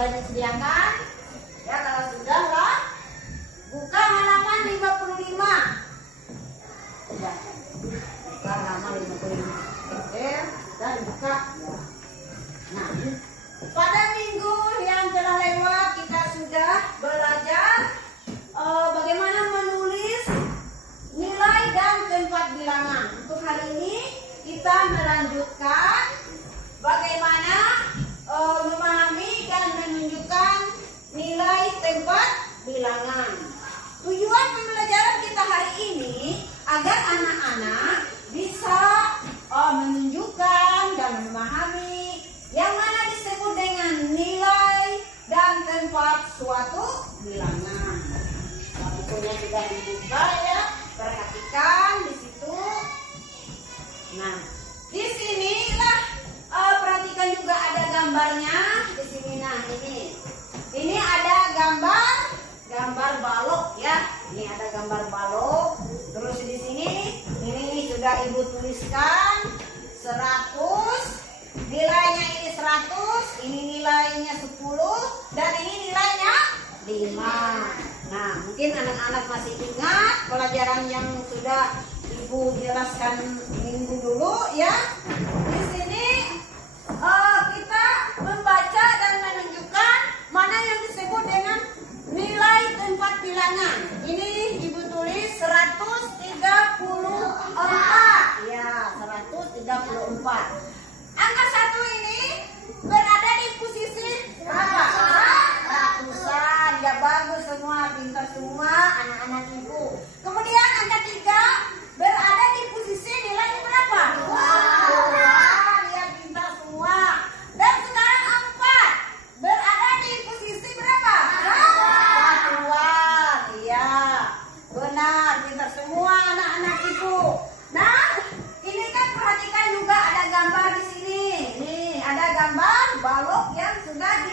sudah disediakan? Ya, kalau sudah lah, buka halaman 55. Ya, buka halaman 55. Oke, sudah dibuka. Ya. Nah, pada minggu yang telah lewat kita sudah belajar bagaimana menulis nilai dan tempat bilangan. Untuk hari ini kita melanjutkan bagaimana memahami dan menunjukkan nilai tempat bilangan. Tujuan pembelajaran kita hari ini agar anak-anak bisa menunjukkan dan memahami yang mana disebut dengan nilai dan tempat suatu bilangan. Bukunya sudah dibuka ya, perhatikan di situ. Nah, di sinilah perhatikan juga ada gambarnya di sini. Nah, ini ada gambar balok ya. Ini ada gambar balok. Terus di sini ini sudah Ibu tuliskan 100. Nilainya ini 100, ini nilainya 10 dan ini nilainya 5. Nah, mungkin anak-anak masih ingat pelajaran yang sudah Ibu jelaskan minggu dulu ya. Di sini kita membaca dan menunjukkan mana yang disebut dengan nilai tempat bilangan. Ini Ibu tulis 134. Ya, 134. Angka 1 ini berada di posisi berapa? Ratusan. Ya, bagus semua, pintar semua anak-anak Ibu. Kemudian angka 3 berada di posisi nilainya berapa? 2. Ya, pintar semua. Dan sekarang 4 berada di posisi berapa? Satuan. Iya, benar, pintar semua anak-anak Ibu. Nah, ini kan perhatikan juga ada gambar di sini. Nih, ada gambar balok yang sudah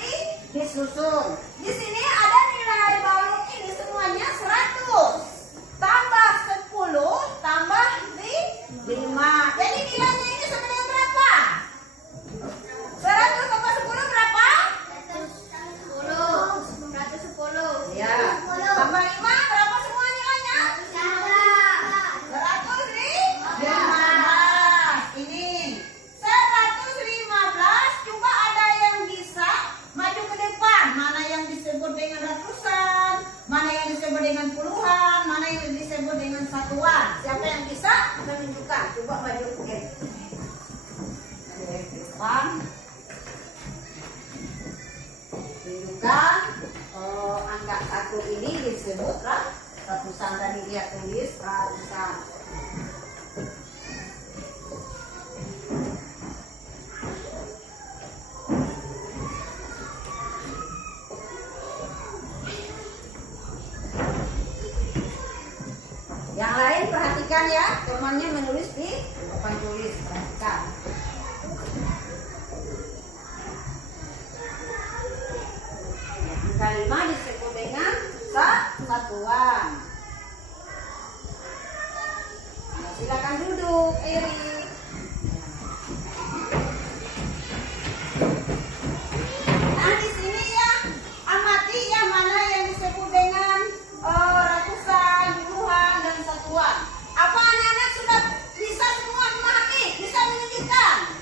disusun. Di sini ada nilai balok ini semuanya 100. Tambah 10 tambah 5. Jadi nilainya ini sama dengan berapa? 100 tambah 10 berapa? 110. Ya. Tambah 5 berapa semua nilainya? 115. Ini 115. Coba ada yang bisa maju ke depan. Mana yang disebut dengan ratusan, mana yang disebut dengan puluhan, mana yang disebut dengan satuan. Siapa yang bisa menunjukkan? Coba maju ke depan. Tunjukkan angka 1 ini disebut ratusan. Tadi dia tulis ratusan. Yang lain perhatikan ya, temannya menulis di papan tulis, perhatikan. Angka 5 disebut dengan satuan. Nah, silakan duduk, Erik. Nah, di sini ya, amati ya mana yang disebut dengan ratusan, puluhan, dan satuan. Apa anak-anak sudah bisa semua memahami? Bisa menunjukkan?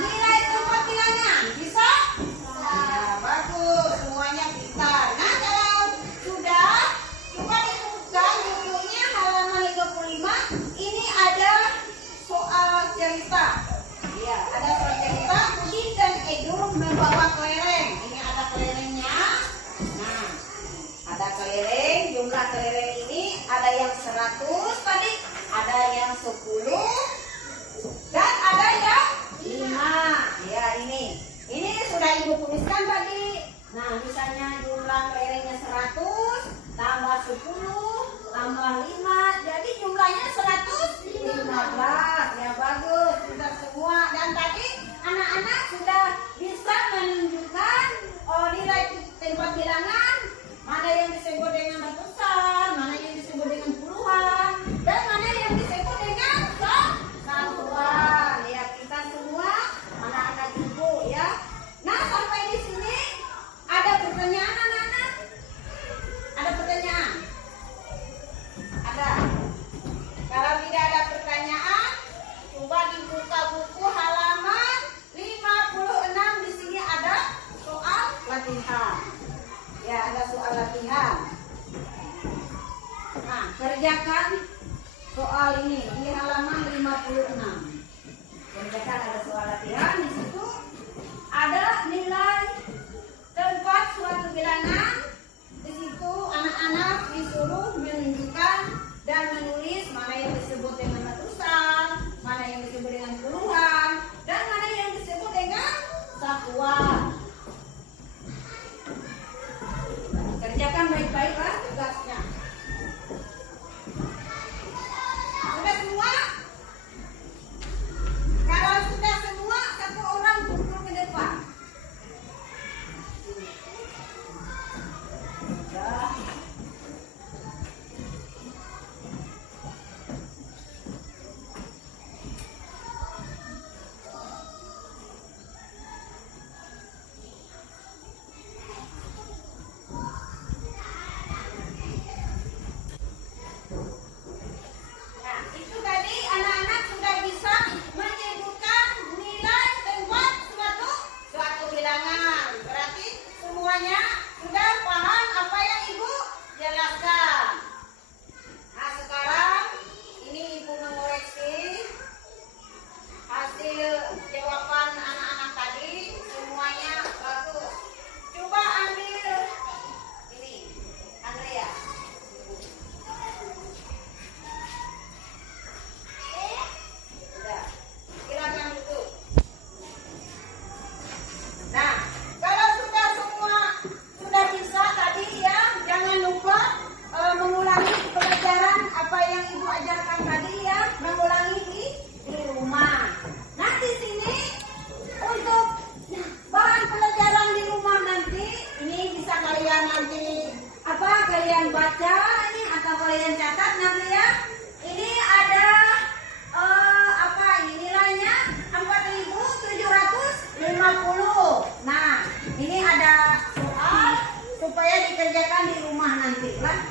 Nilai tempat bilangan? Bisa? Ya, bagus. Semuanya pintar. Nah, kalau sudah, coba dibuka bukunya halaman 55. Ini ada soal cerita. Ya, ada soal cerita. Udin dan Edu membawa kelereng. Ini ada kelerengnya. Nah, ada kelereng. Jumlah kelereng ini ada yang 100 tadi, ada yang 10, dan ada yang 5. Ya, ini sudah Ibu tuliskan tadi. Nah, misalnya jumlah kelerengnya 100 tambah 10 tambah 5, jadi jumlahnya 115. Ya, bagus, sudah semua. Dan tadi anak-anak sudah bisa kerjakan soal ini di halaman 56. Kerjakan, ada soal latihan di situ. Ada nilai tempat suatu bilangan. Di situ anak-anak disuruh menunjukkan dan menulis mana yang disebut dengan ratusan, mana yang disebut dengan puluhan, dan mana yang disebut dengan satuan. Kerjakan baik-baiklah tugasnya. Sudah semua? Kalau sudah semua, satu orang kumpul ke depan. Sudah. Nah, itu tadi anak-anak sudah bisa menyebutkan nilai tempat suatu bilangan. Berarti semuanya sudah paham apa yang Ibu jelaskan. Nah, sekarang ini Ibu mengoreksi hasil jawaban anak-anak tadi. Semuanya bagus. Coba ambil ini, Andrea. Sudah. Silakan duduk. Nah, kalau sudah semua sudah bisa tadi ya, jangan lupa mengulangi pelajaran apa yang Ibu ajarkan tadi ya, mengulangi di rumah. Nanti sini untuk bahan pelajaran di rumah nanti, ini bisa kalian nanti kalian baca ini atau kalian catat nanti ya. Ini ada ini nilainya 4.750. Nah, ini ada soal supaya dikerjakan di rumah nanti lah.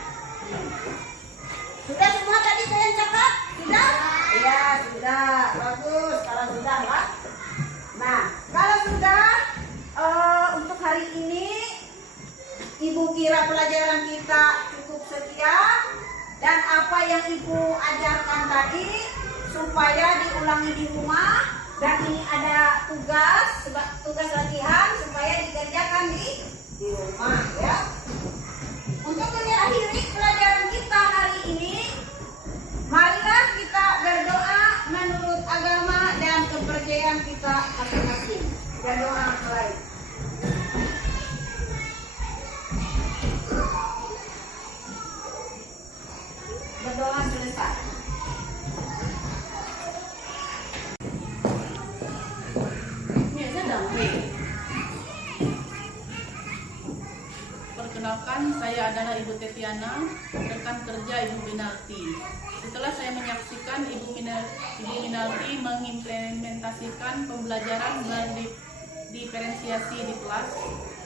Sudah semua tadi kalian catat? Sudah? Iya, sudah. Bagus kalau sudah lah. Nah, kalau sudah untuk hari ini Ibu kira pelajaran kita cukup sekian, dan apa yang Ibu ajarkan tadi supaya diulangi di rumah, dan ini ada tugas latihan supaya dikerjakan di rumah ya. Untuk mengakhiri pelajaran kita hari ini, marilah kita berdoa menurut agama dan kepercayaan kita masing-masing. Berdoa mulai. Berdoa selesai. Perkenalkan, saya adalah Ibu Tetiana, rekan kerja Ibu Minalti. Setelah saya menyaksikan Ibu Minalti mengimplementasikan pembelajaran berdiferensiasi di kelas,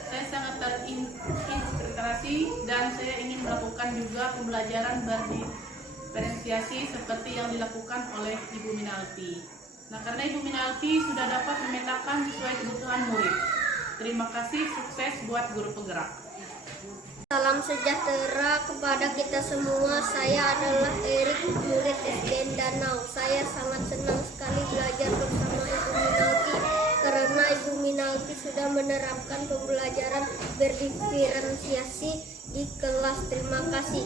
saya sangat terinspirasi dan saya ingin melakukan juga pembelajaran berdiferensiasi seperti yang dilakukan oleh Ibu Minalti. Nah, karena Ibu Minalti sudah dapat memetakan sesuai kebutuhan murid. Terima kasih, sukses buat guru penggerak. Salam sejahtera kepada kita semua. Saya adalah Erik, murid SDN Danau. Saya sangat senang sekali belajar bersama Ibu Minalti karena Ibu Minalti sudah menerapkan pembelajaran berdiferensiasi di kelas. Terima kasih.